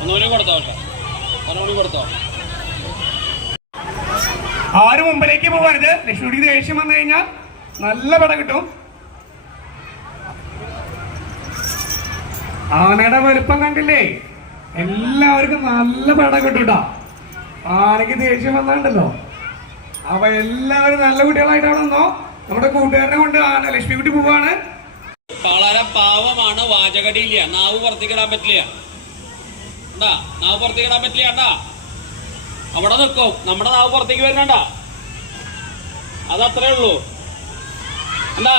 ഒന്നുകൂടി കൊടുത്തോ, ഒന്നുകൂടി കൊടുത്തോ. ആരും മുമ്പിലേക്ക് പോകരുത്. ലക്ഷ്മിക്ക് ദേഷ്യം വന്നു കഴിഞ്ഞാൽ നല്ല പട കിട്ടും. ആനയുടെ വലുപ്പം കണ്ടില്ലേ? എല്ലാവർക്കും നല്ല പട കിട്ടൂട്ടാ. ആനയ്ക്ക് ദേഷ്യം വന്നിട്ടുണ്ടല്ലോ. അപ്പൊ എല്ലാവരും നല്ല കുട്ടികളായിട്ട് അവിടെ വന്നോ. നമ്മുടെ കൂട്ടുകാരനെ കൊണ്ട് ആന ലക്ഷ്മിക്കുട്ടി പോവാണ്. വളരെ പാവമാണ്, വാചകടിയില്ല, നാവ് പുറത്തേക്കിടാൻ പറ്റില്ല. ഉണ്ടാ, നാവ് പുറത്തേക്കിടാൻ പറ്റില്ല. ഉണ്ടാ, അവിടെ നിൽക്കും. നമ്മുടെ നാവ് പുറത്തേക്ക് വരുന്നുണ്ട, അതത്രേ ഉള്ളൂ. എന്താ,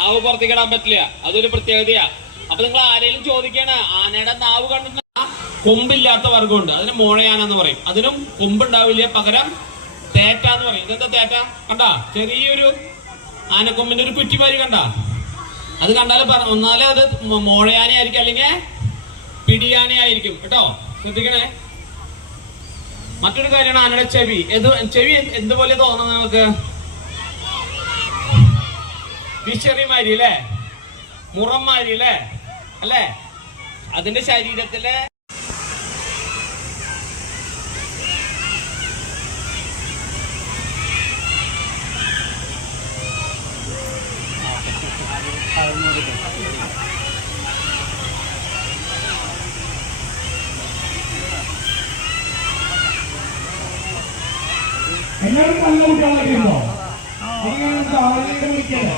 നാവ് പുറത്തേക്ക് ഇടാൻ പറ്റില്ല, അതൊരു പ്രത്യേകതയാ. അപ്പൊ നിങ്ങൾ ആരെങ്കിലും ചോദിക്കാണ്, ആനയുടെ നാവ് കണ്ടിട്ട് കൊമ്പില്ലാത്ത വർഗമുണ്ട്, അതിന് മോഴയാനെന്ന് പറയും. അതിനും കൊമ്പുണ്ടാവില്ല, പകരം തേറ്റാന്ന് പറയും. ഇതെന്താ തേറ്റ? കണ്ടാ, ചെറിയൊരു ആനക്കൊമ്പിന്റെ ഒരു കുറ്റിമാരി കണ്ട. അത് കണ്ടാൽ ഒന്നാലേ അത് മോഴയാനയായിരിക്കും, അല്ലെങ്കിൽ പിടിയാനയായിരിക്കും കേട്ടോ. ശ്രദ്ധിക്കണേ. മറ്റൊരു കാര്യമാണ് ആനയുടെ ചെവി. ചെവി എന്തുപോലെ തോന്നുന്നത് നമുക്ക്? വിശറിമാരി അല്ലേ, മുറന്മാരി അല്ലേ, അല്ലേ? അതിന്റെ ശരീരത്തിലെ എല്ലാവരും നല്ല കുട്ടികളായിട്ടുണ്ടോ? അങ്ങനെ വിളിക്കല്ലേ?